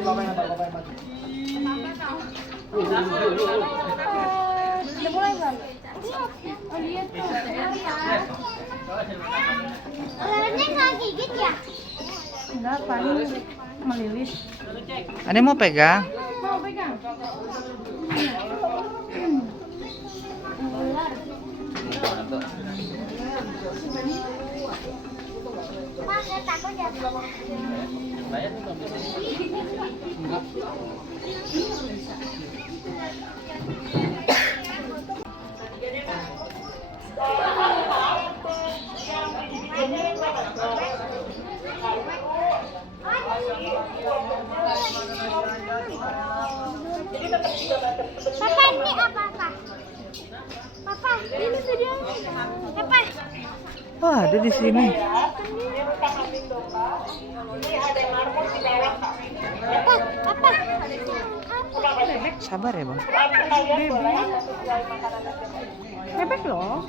Udah mulai Bang? Oh iya tuh. Ularnya nggak gigit ya? Enggak, paling melilit. Ada mau pegang? Mau pegang? Ular. Mas, saya takut ya. Papa, ini apa? Papa, ini videonya. Papa. Oh, ada di sini. Papa. Sabar ya, Bang. Bebek loh.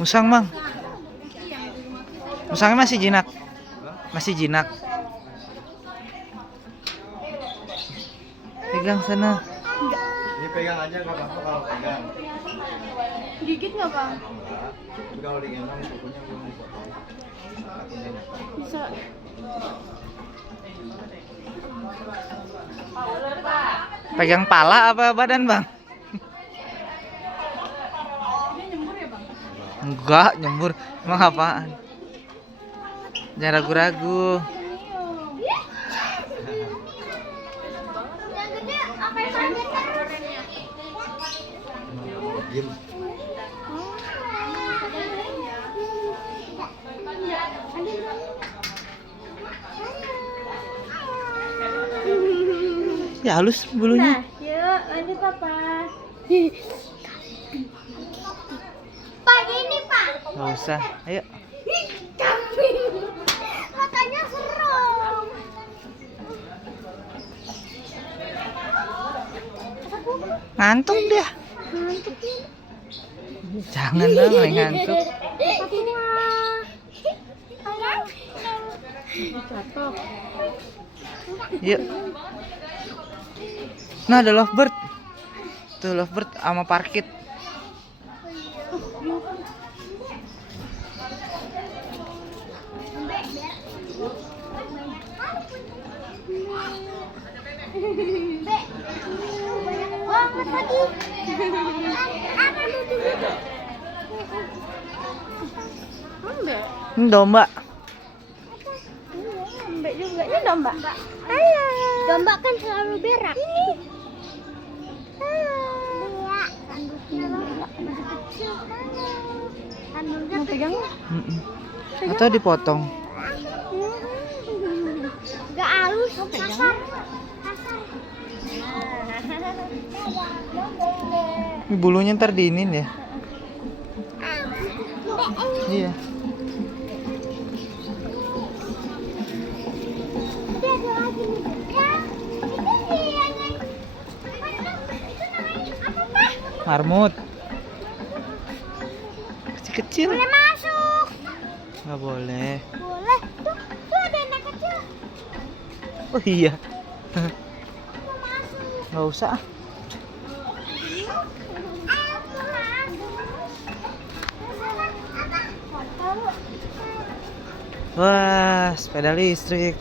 Musang, Bang. Musangnya masih jinak. Masih jinak. Pegang sana. Ini pegang aja nggak apa-apa kalau pegang. Gigit nggak Bang? Enggak. Tapi kalau digendong kukunya belum dipotong. Bisa. Pegang pala apa badan, Bang? Dia nyembur ya Bang? Enggak, nyembur. Emang apaan? Jangan ragu-ragu. Yang gede apa yang sakit terus? Diem. Ya halus bulunya. Nah, yuk lanjut Papa. Pak, ini Pak. Nggak usah. Ayo. Kambing. Makanya serem. Ngantuk dia. Ngantuk nih. Jangan dong, main ngantuk. Jatuh. Yuk. Nah, ada lovebird. Tuh lovebird sama parkit. Banget lagi. Apa itu? Mbak. Ini domba. Mbak juga. Ini domba. Ayo. Domba kan selalu berak. Ini. Halo. Anduknya masih kecil. Anduknya mau pegang? Atau dipotong. Gak halus. Kasar. Ini bulunya ntar diinin ya. Iya. Marmut. Kecil-kecil. Boleh masuk. Nggak boleh. Boleh. Tuh ada anak kecil. Oh iya. Mau masuk. Nggak usah. Wah, sepeda listrik.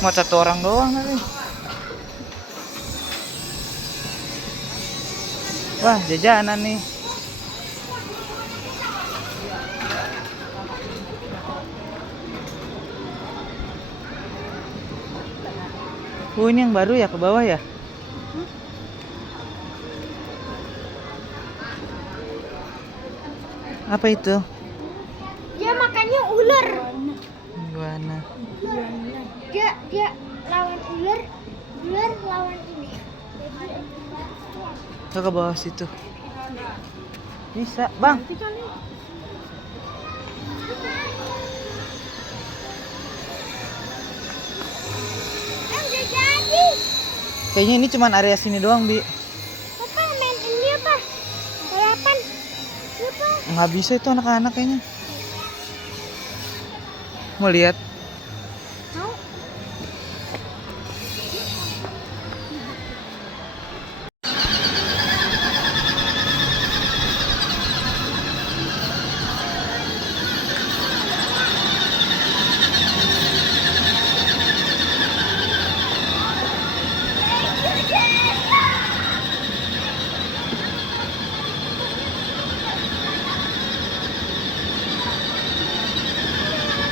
Mau satu orang doang kali. Wah, jajanan nih. Ini yang baru ya, ke bawah ya? Apa itu? Dia makannya ular. Iguana. Dia lawan ular, ular lawan ini. Tuh ke bawah situ. Bisa, Bang. Udah jadi. Kayaknya ini cuman area sini doang, Bi. Papa main ini apa? Balapan. Nggak bisa itu anak-anak kayaknya. Mau lihat? Mau?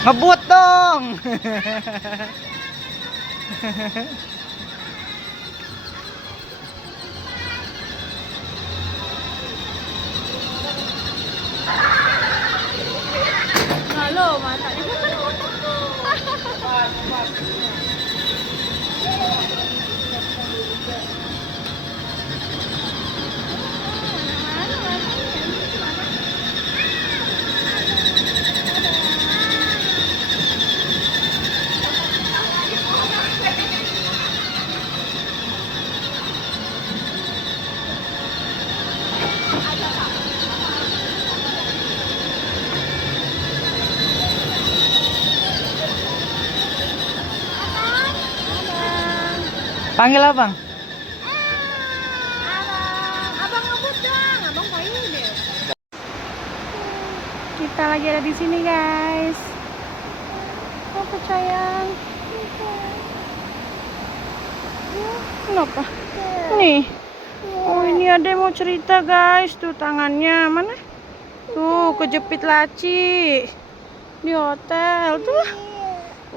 Ngebut dong. Halo, matanya kan otakku. Panggil abang. Abang ngebut dong, abang kok ini deh. Kita lagi ada di sini guys. Apa sayang? Kenapa? Nih. Oh ini ada yang mau cerita guys. Tuh tangannya mana? Tuh kejepit laci di hotel tuh.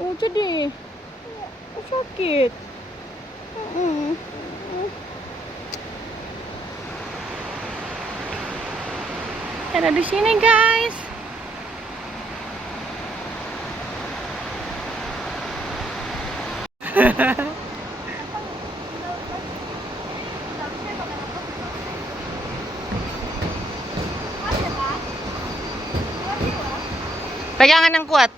Oh jadi sakit. Ada di sini guys. Pegangan yang kuat.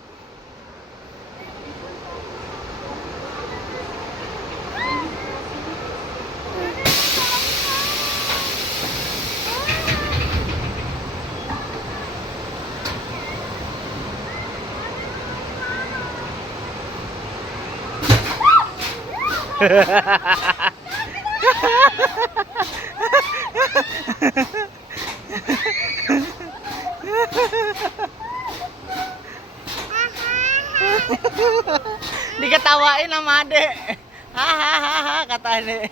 Diketawain sama adek. Hahaha kata adek.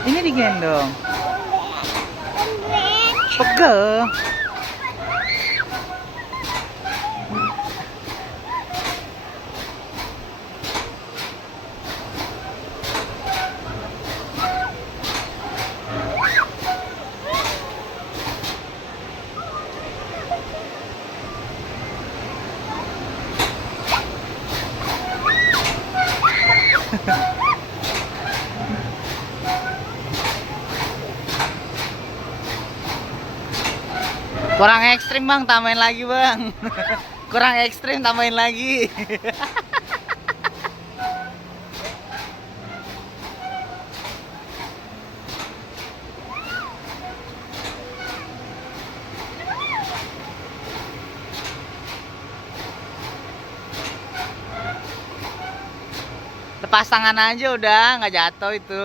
Ini digendong. Pegel. Kurang ekstrim bang, tambahin lagi bang. Kurang ekstrim, tambahin lagi. Lepas tangan aja udah, nggak jatuh itu.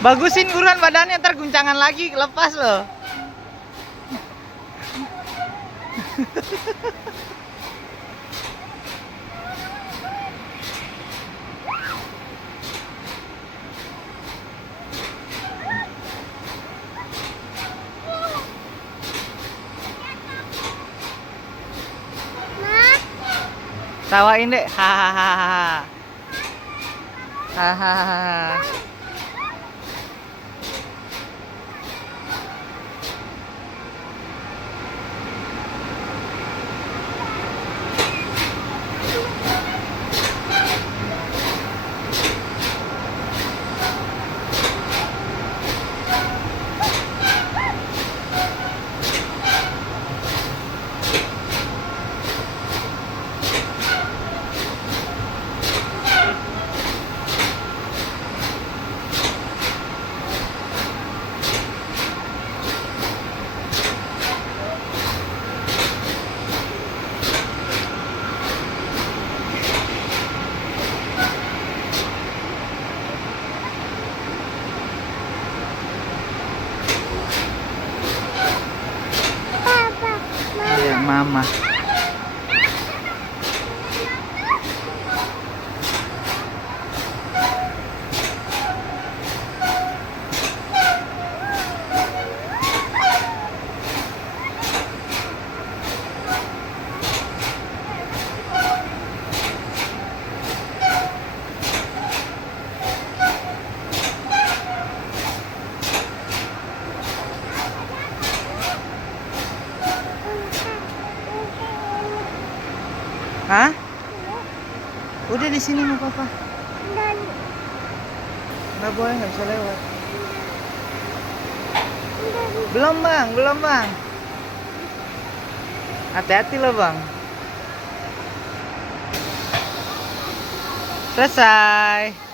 Bagusin buruan badannya, ntar guncangan lagi, lepas loh. Tawain deh, hahaha. Hahaha. Iya, mama. Hah? Udah di sini mau papa. Nggak boleh, nggak bisa lewat. Belum bang, belum bang. Hati-hati loh bang. Selesai.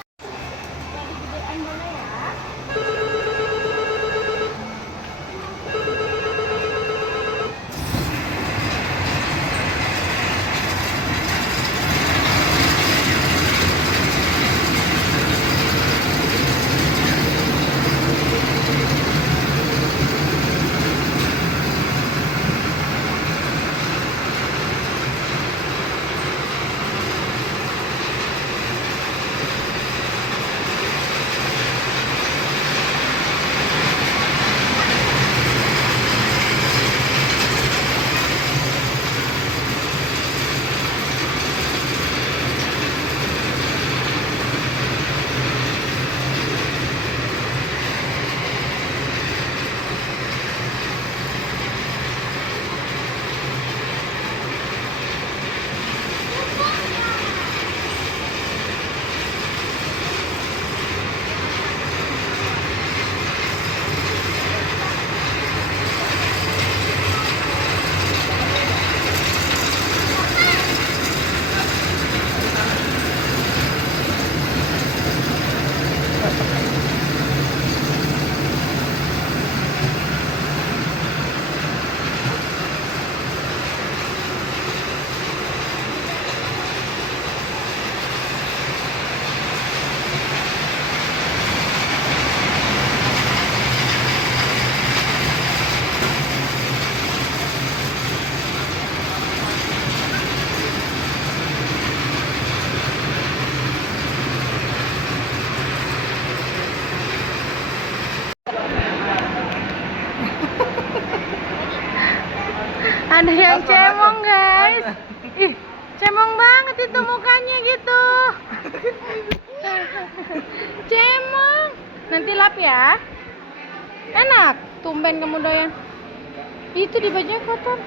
Ada yang cemong guys. Ih, cemong banget itu mukanya gitu. Cemong. Nanti lap ya. Enak. Tumben kamu doyan. Itu di bajunya kotor.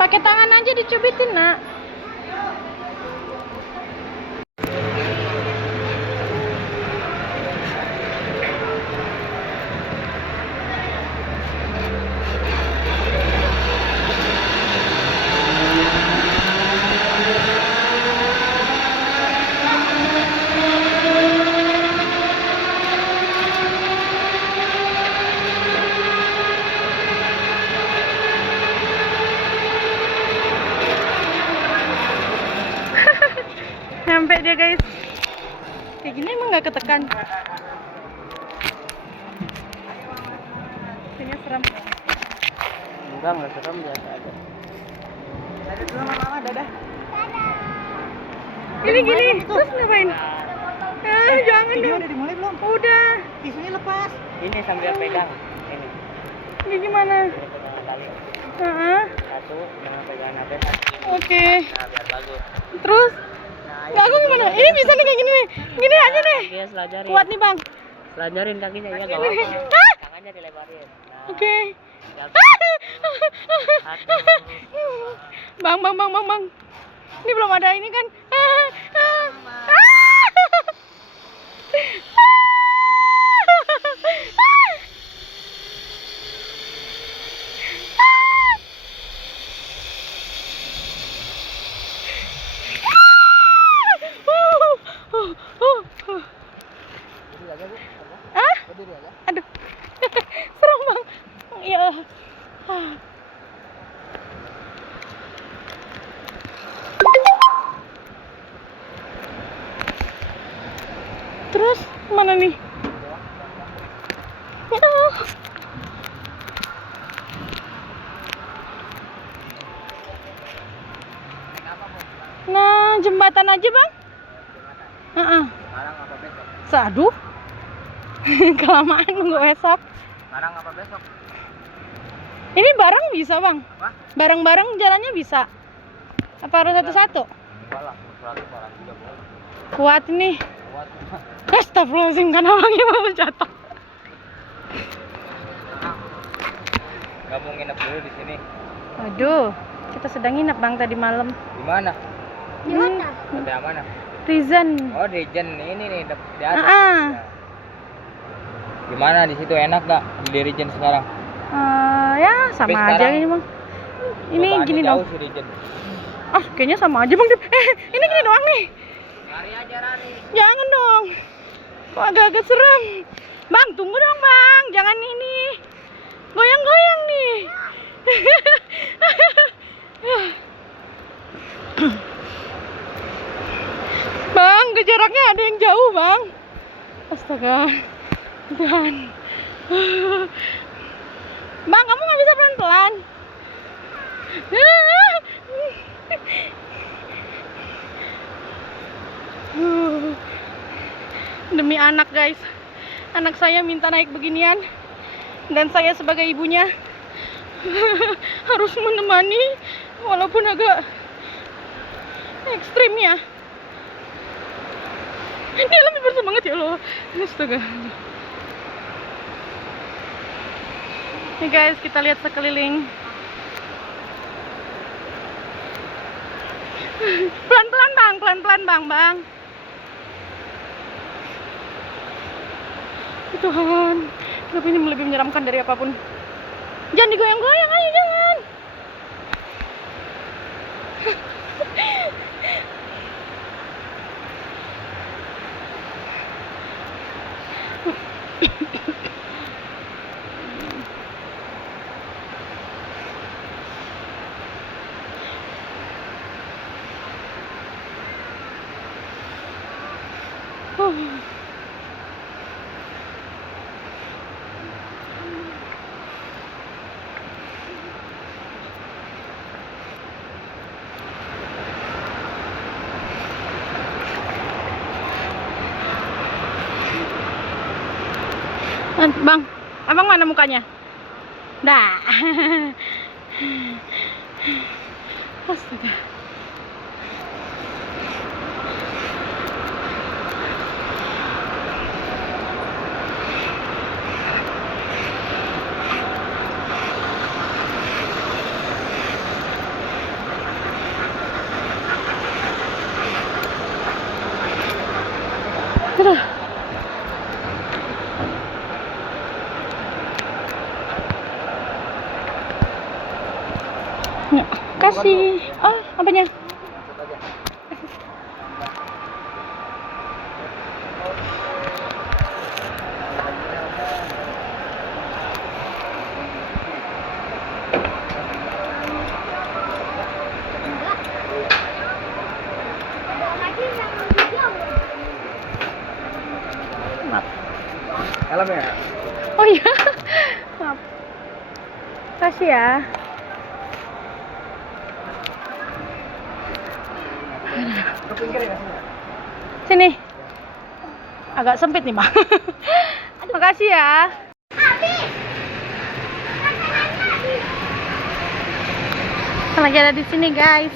Pakai tangan aja dicubitin, Nak. Sampai dia guys. kayak gini emang nggak ketekan. Kayaknya serem. Enggak serem, biasa aja. Dadah dulu sama mama, dadah. Gini, terus ngapain? Jangan dong. Udah dimulai belum? Udah. Tisunya lepas. Ini sambil pegang. Ini. Ini gimana? Ini pegangan tali. Satu, jangan pegangan atas. Oke. Nah, biar bagus. Terus? Nah, Nggak, aku gimana? Ini bisa nih kayak gini nih. Gini aja deh. Iya, selajarin. Kuat nih bang. Selajarin kakinya ya, gak Ini. apa-apa. Tangannya dilebarin. Nah, Oke. satu. Bang. Ini belum ada ini kan? Berdiri aja. Aduh. Serem bang. Ya. Terus mana nih? Nah, jembatan aja bang. Sekarang apa besok? Aduh. Kelamaan nunggu besok. Sekarang apa besok? Ini bareng bisa bang? Apa? Bareng-bareng jalannya bisa? Apa harus satu-satu? Enggak lah, satu orang juga boleh. Kuat nih. Kuat. Astagfirullahaladzim, kan abangnya mau jatuh. Nggak mau nginep dulu di sini. Aduh, kita sedang nginep bang tadi malam. Di mana? Di atas. Hotel mana? Reason. Oh, Regen ini nih di atas. Ah. Ya. Gimana di situ, enak gak di Regen sekarang? Ya sama Tapi aja sekarang ini bang. Ini Cobaannya gini jauh dong. sih Regen. Ah, kayaknya sama aja bang. Ini gini doang nih. Lari aja, lari. Jangan dong. Kok agak-agak serem. Bang, tunggu dong bang. Jangan ini. Goyang-goyang nih. Bang, ke jaraknya ada yang jauh bang. Astaga. Tuhan. Bang, kamu nggak bisa pelan-pelan. Demi anak guys, anak saya minta naik beginian dan saya sebagai ibunya harus menemani walaupun agak ekstrim ya. Dia lebih bersemangat ya Allah. Astaga. Nih guys, kita lihat sekeliling. Pelan-pelan bang. Tuhan, kenapa ini lebih menyeramkan dari apapun? Jangan digoyang-goyang, ayo jangan. Bang, abang mana mukanya? Dah. Astaga. Aduh. Ya, kasih. Oh, apanya? Helmnya. Oh iya. Maaf. Kasih ya. Ke pinggir ya. Sini. Agak sempit nih, Bang. Makasih ya. Kita lagi ada di sini, guys.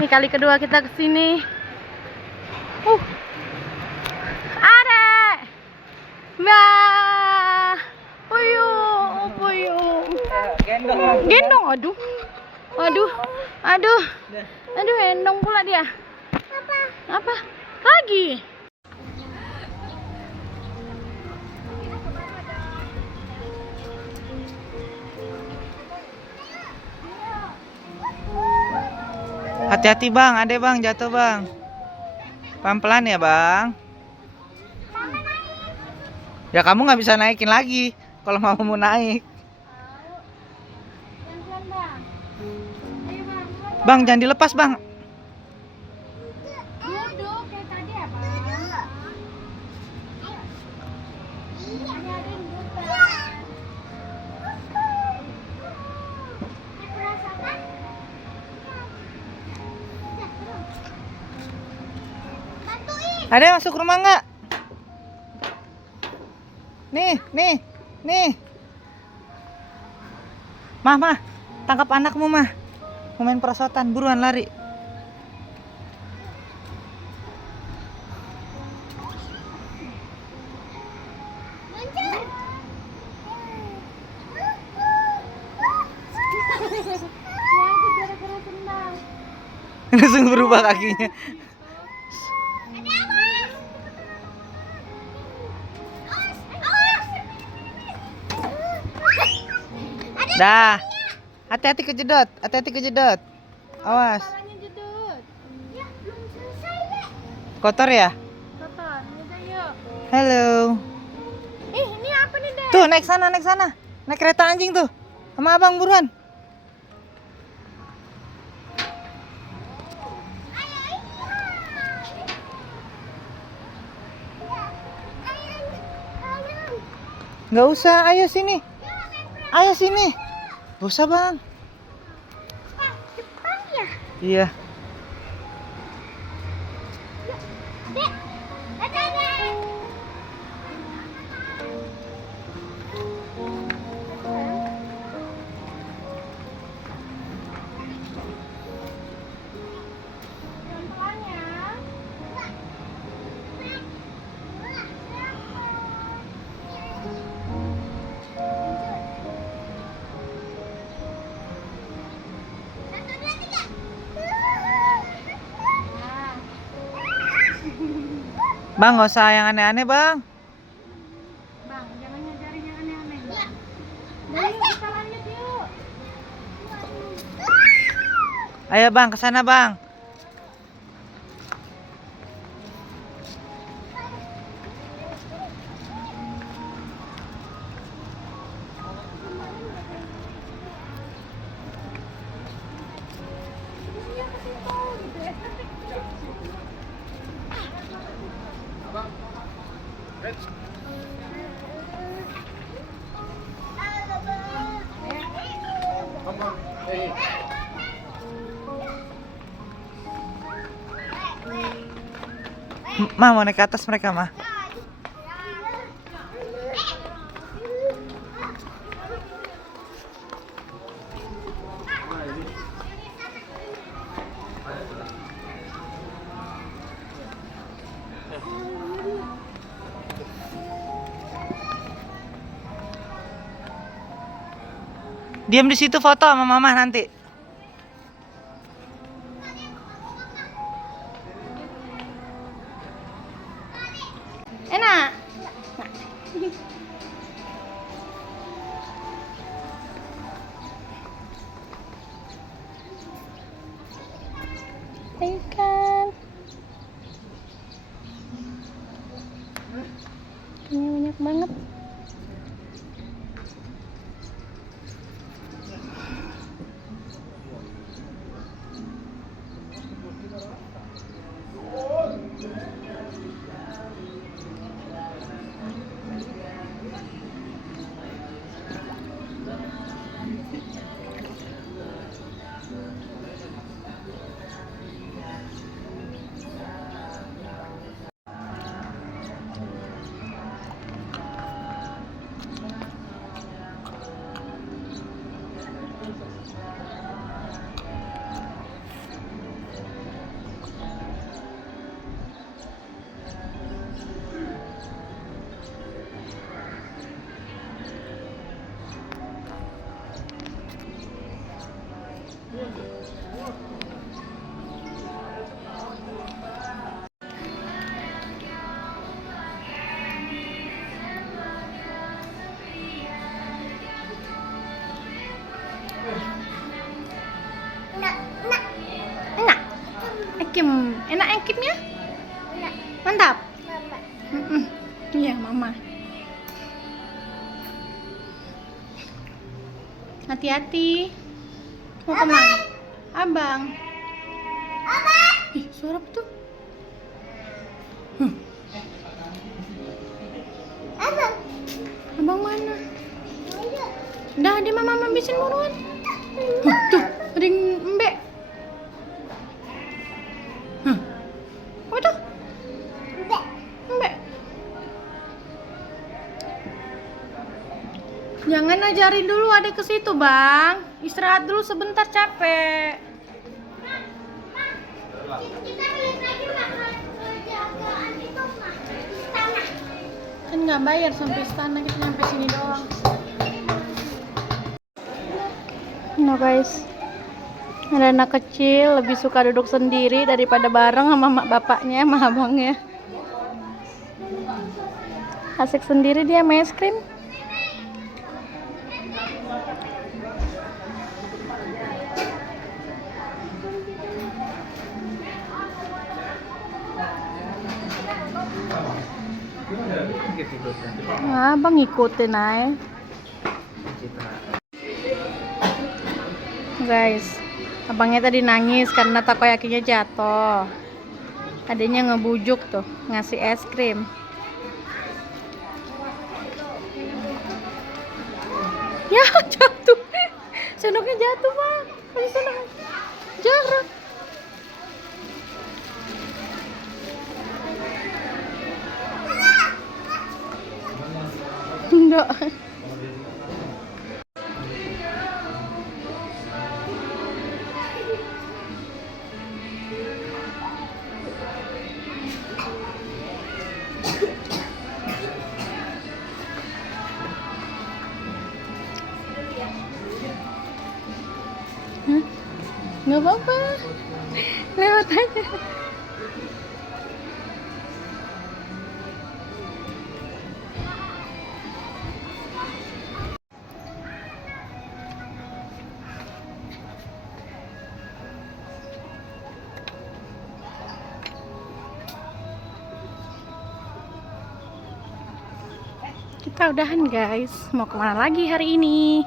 Ini kali kedua kita ke sini. Ada. Bah. Puyung, puyung. Gendong. Gendong, aduh. Aduh. Aduh. Aduh, gendong pula dia. Apa? Lagi. Hati-hati bang, adek bang, jatuh bang. Pelan-pelan ya bang. Ya kamu nggak bisa naikin lagi kalau mau naik. Bang, jangan dilepas bang. Duduk kayak tadi ya, Bang. Ini ada yang buka. Merasakan? Bantuin. Adek masuk rumah nggak? Nih. Mah, tangkap anakmu mah. Mau main perosotan, buruan lari. Muncul. Nyangkut gara-gara sendal. Langsung berubah kakinya. Ada awas. Awas. Dah. Hati-hati kejedot. Awas. Kepalanya jedut. Ya, belum selesai, Dek. Kotor ya? Kotor. Udah yuk. Halo. Ini apa nih, Dek? Tuh, naik sana. Naik kereta anjing tuh. Sama abang buruan. Nggak usah, ayo sini. Nggak usah bang. Jepang ya? Iya. Dek, Dek. Bang, nggak usah yang aneh-aneh bang. Bang, jangan ngajarin yang aneh-aneh. Yuk, kita lanjut yuk. Ayo bang, ke sana bang. Mah mau naik ke atas mereka mah. Diam di situ foto sama mama nanti. Enak. Ikan. Ikannya banyak banget. Asem. Enak engkipnya? Enak. Mantap. Mama. Mm-mm. Iya, Mama. Hati-hati. Mau kemana? Abang. Ih, suara apa tuh? Abang. Abang mana? Dah, dia Mama habisin buruan. Tuh, ada yang embek. Apa tuh? Embek. Jangan ajarin dulu adek ke situ, Bang. Istirahat dulu sebentar, capek. Kita lihat lagi makan jagaan itu mah. Tanah. Kan nggak bayar sampai istana, kita nyampe sini doang. Nah guys, ada anak kecil lebih suka duduk sendiri daripada bareng sama mak bapaknya, sama abangnya. Asik sendiri dia main es krim. Nah, abang ngikutin aja. Guys, abangnya tadi nangis karena takoyakinya jatuh. Adanya ngebujuk tuh, ngasih es krim. Ya, jatuh. Sendoknya jatuh, Bang. Sendok. Jarang. Enggak. Nggak apa-apa, lewat aja. Kita udahan guys, mau kemana lagi hari ini?